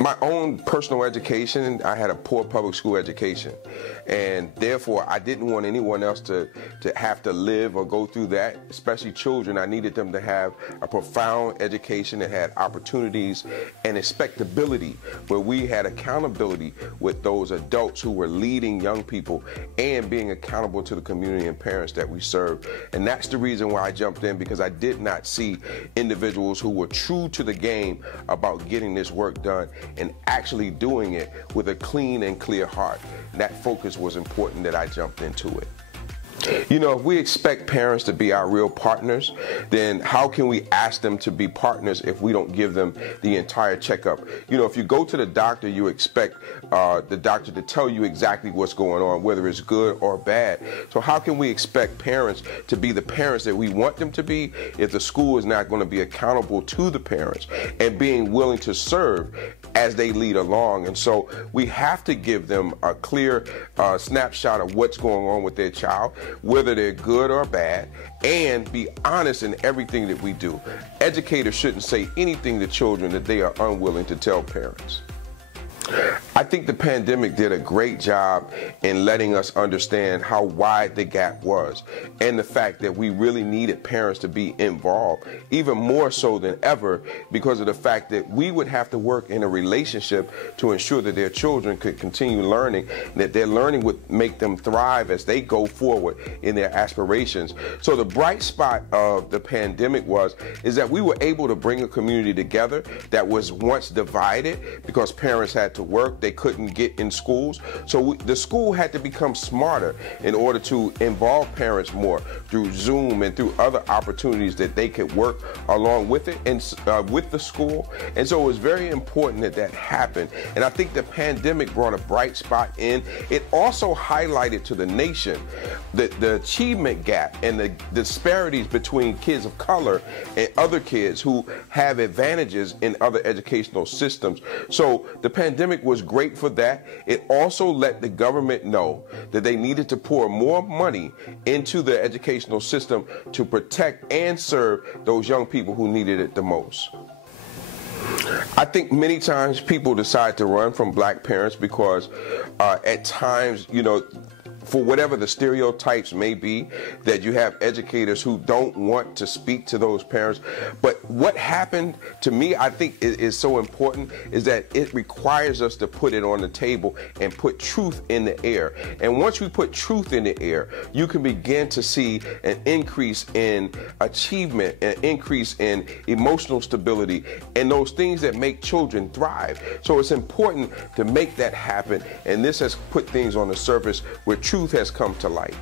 My own personal education, I had a poor public school education, and therefore I didn't want anyone else to have to live or go through that, especially children. I needed them to have a profound education that had opportunities and expectability, where we had accountability with those adults who were leading young people and being accountable to the community and parents that we serve. And that's the reason why I jumped in, because I did not see individuals who were true to the game about getting this work done and actually doing it with a clean and clear heart. That focus was important, that I jumped into it. You know, if we expect parents to be our real partners, then how can we ask them to be partners if we don't give them the entire checkup? You know, if you go to the doctor, you expect the doctor to tell you exactly what's going on, whether it's good or bad. So how can we expect parents to be the parents that we want them to be if the school is not going to be accountable to the parents and being willing to serve as they lead along? And so we have to give them a clear snapshot of what's going on with their child, whether they're good or bad, and be honest in everything that we do. Educators shouldn't say anything to children that they are unwilling to tell parents. I think the pandemic did a great job in letting us understand how wide the gap was, and the fact that we really needed parents to be involved, even more so than ever, because of the fact that we would have to work in a relationship to ensure that their children could continue learning, that their learning would make them thrive as they go forward in their aspirations. So the bright spot of the pandemic is that we were able to bring a community together that was once divided because parents had to work, they couldn't get in schools. So the school had to become smarter in order to involve parents more through Zoom and through other opportunities that they could work along with it and with the school. And so it was very important that that happened. And I think the pandemic brought a bright spot in. It also highlighted to the nation the achievement gap and the disparities between kids of color and other kids who have advantages in other educational systems. So the pandemic was great for that. It also let the government know that they needed to pour more money into the educational system to protect and serve those young people who needed it the most. I think many times people decide to run from black parents because at times, you know, for whatever the stereotypes may be, that you have educators who don't want to speak to those parents. But what happened to me, I think is so important, is that it requires us to put it on the table and put truth in the air. And once we put truth in the air, you can begin to see an increase in achievement, an increase in emotional stability, and those things that make children thrive. So it's important to make that happen, and this has put things on the surface where truth has come to light.